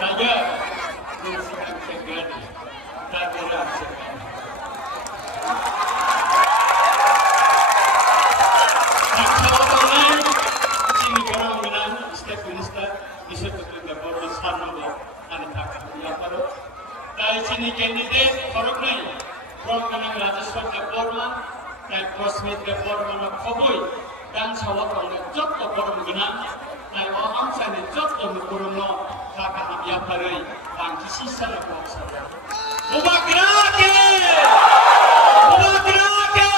saya mengucapkan segala kehadiran sekalian. Sahabat-sahabat, sini orang menang, State Minister, bisa betul-betul berurusan dengan anak yang baru. Dari sini kandidat korok lain, korok menang Rajasthan ke Borma, dan Kosmit ke Borma nak koboi, dan sahabat-sahabat jod ke Borma menang, dan orang sana jod ke Borma kakak yang baru, dan kisi sana kuasa. Ubah gerake, ubah gerake.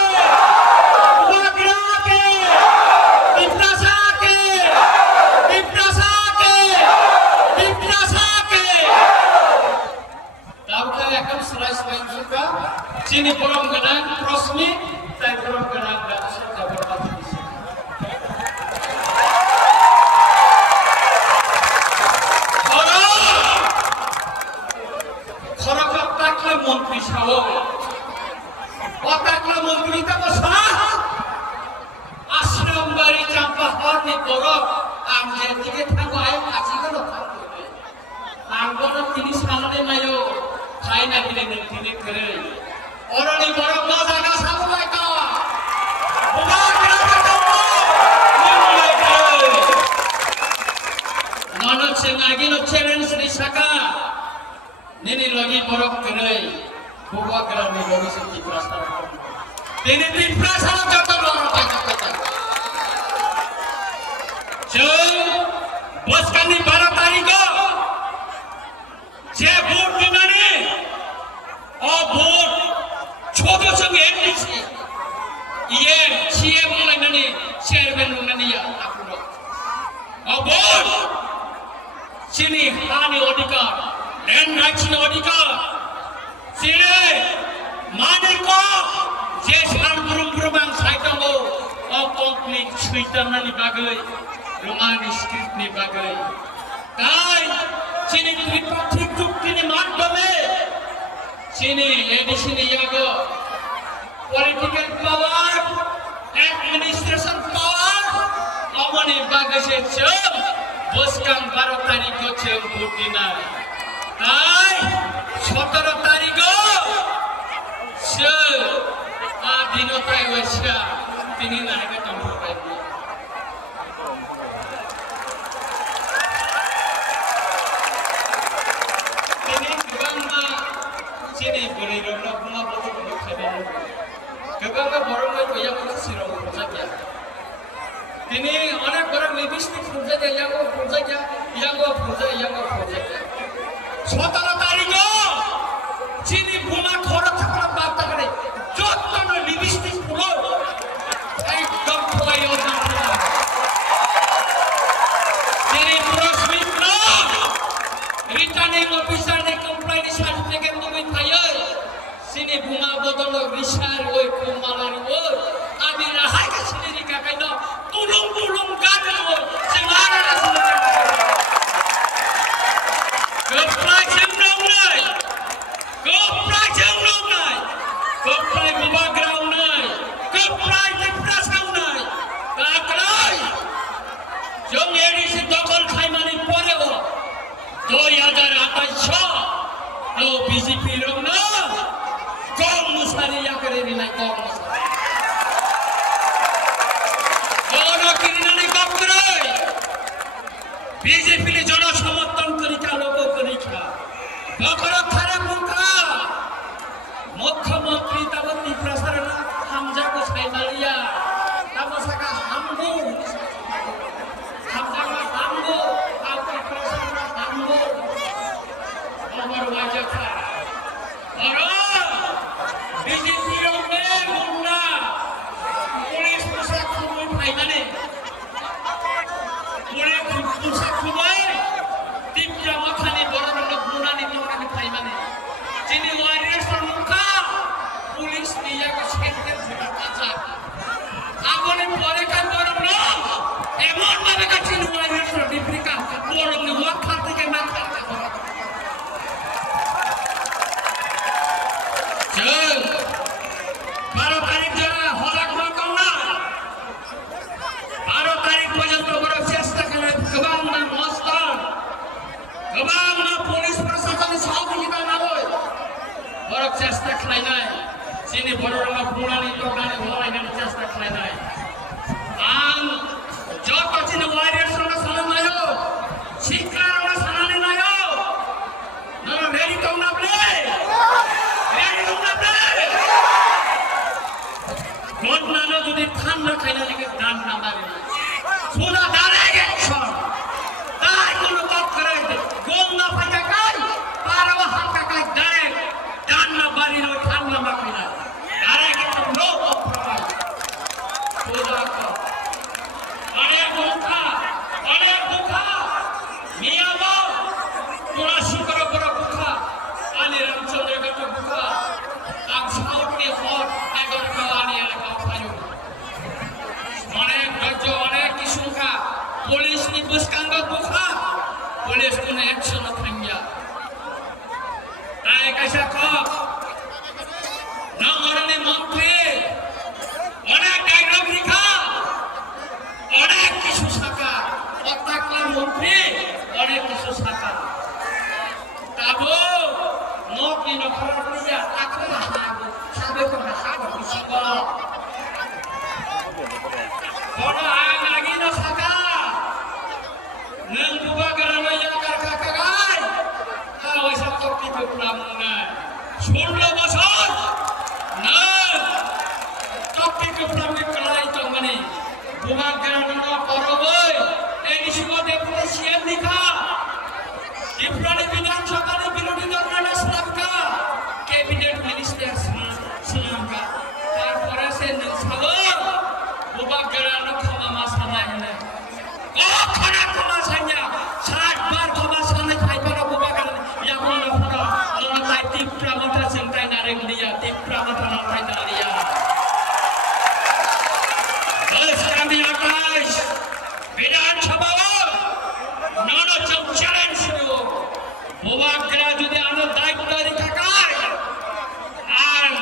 Sini Borom Genang, Prosmi, dan Borom Genang dan Jawa Barat. Khorok takla Mantri Sawo, takla Mantri tak sah. Asram bari Campahar ni Borok, angjer tiga tangguh ayam kasih kan orang. Anggoran ini salah deh mayo, kain lagi deh tiga kere. Orang ini baru masa nak sama mereka. Bukan kita tahu. Nono cenagi no challenge di saka. Nini lagi borok kenai. Bukan kerana ni baru sedikit prasar. Nini tin prasar jatuh orang kata. Jom bos kami 12 तारीख को जे vote देना ने और vote छोटो संग एक नीचे ये सीएम उन्होंने चेयरमैन उन्होंने या आपको अब वोट sini hani अधिकार लैंड राइट्स ने अधिकार sini मानिको जे सान बुरुम साइटों को और कंपनी स्वीटर ने बागै रोमानी स्क्रिप्ट ने बागै ताई sini tripartit चुक्ति ने मान बमे sini sini yago political power, administration power, amani bagase jom, boskan 12 तारीख को jom putina. Ay, 17 तारीख को, se, adino taiwasya, tini naik ke tempat ini. Tini gimana? Sini beri rono bunga bodoh khadar. Kebangga borong itu yang sirong saja. Ini anak borong lipstick saja yang saja, yang saja. 17 तारीख को sini bunga khorok khorok baca kare. Jodoh no lipstick pulo. Ekdom pulai orang. Sini prosmit no. Returning officer ne complaint certificate tu minta sini bunga botol risar oi kumalar oi abi rahai ke sini di kakai no tulung kada oi semana na sini keplajen गोबां police प्रशासन सहयोगिता नांगौ बरक चेष्टा खालामनाय जोंनि बर' रावा बुंनानै दंनानै हलायनानै चेष्टा खालामनाय आं जत दिनै वारियार्सनो साननायो शिक्षानो साननानै नायो नों रेडि दंना घटनानो जुदि थान्ना खायनानै दान नामारि सुदा डाइरेक्ट एक्शन তাই কোন তপ করে গোল না ফাটাকাই পারবা হাতাকাই ডাইরেক্ট দান না বাড়ির ঠান্ডা মাখানা ডাইরেক্ট নো কম্প্রোমাইজ সুদা কো অনেক দুঃখা মিয়াবো তোরা শিকর বড় দুঃখা আলী রামচন্দ্র কত দুঃখা আম সাউটে ফর এগর কাওয়ানি এলাকা ফায়ু অনেক রাজ্য অনেক কিসুকা পুলিশ নি বুসকাঙ্গ বুখা পুলিশ কোন অ্যাকশন থাঙ্গিয়া তাই কাইসা কপ নগরণী মন্ত্রী অনেক ডায়লগ লিখা অনেক কিছু শাখা অত্যাকলা মন্ত্রী অনেক কিছু শাখা তাবো নকি নখরা করিয়া আখরা হাগো সাবে কোন হাগো কিছু বল কোন আগ লাগি না শাখা nang buba garana ya kakai kau sabtu itu pramuna 16 বছর না টপি কো প্রামি কলাই তংমানে বুবা garana করবই এই নিশিকো deputy CM লিখা ত্রিপুরা বিধানসভার বিরোধী দলের সরকা ক্যাবিনেট মিনিস্টার শ্রীলঙ্কা তারপরে সে নিছালো বুবা garana ক্ষমা মাসানা হেলে খানা ক্ষমা সাইয়া 60 বার ক্ষমা সামনে খাইপারা বুবা garana ya কোন ফরা লড়াই ত্রিপুরা মাথা চিন্তায় না রেগলিয়া ত্রিপুরা মাথা না খাইতালিয়া আমি আকাশ বিধানসভা নানা চ্যালেঞ্জ শুরু বুবা garana যদি আনো দায়িত্ব রিকাকায় আর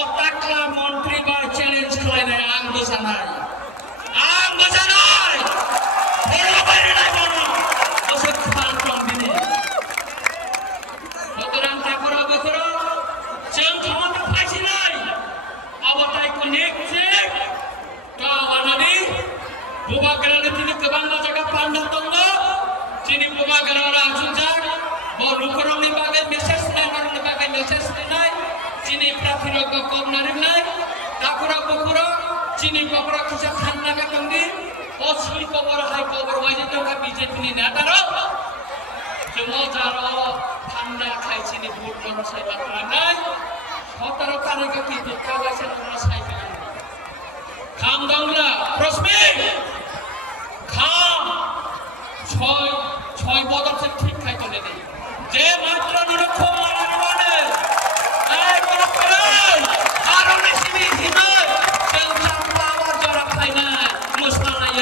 অটাকলা মন্ত্রী বা চ্যালেঞ্জ করে না আং বোঝানাই buba garana tini kebangga jaga pandang tonggo sini buba garana ajunjak bo lukorong ni bagai message orang ni bagai message nai sini prathiro ko kom narinai takura bukura sini kopra kisah khanna ka tongdi osli kopra hai kopra wajib ka BJP ni nataro jemo jaro ঠান্ডা খাই sini buton sai batranai 17 তারিখে কি দুঃখ হয়েছে তোমরা cycle খাম দাওলা প্রশ্নে খাম ছয় বছর ঠিক খাইতে নেই যে মাত্র নিরক্ষ মারার মানে এই কোন করে আর নেসিবি হিমে সেলসাম পাওয়ার জরা খাই না মুসলানাই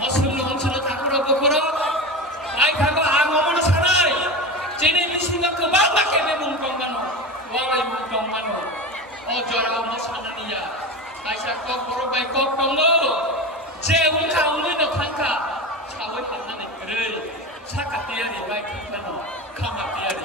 মুসলিম অঞ্চল ঠাকুর বকর আই থাকো আগমন সারাই চিনি মিশিঙ্গা গোবাং কেবে মুংকং মানো ওয়ালাই মুংকং মানো ও জরা মুসলানানিয়া আইসা কক বড় বাই কক দঙ্গো যে উনকা উনিনো খানকা সাবই হান্নাनै গरै साका তিয়াरि बाय खानो खामा তিয়াरि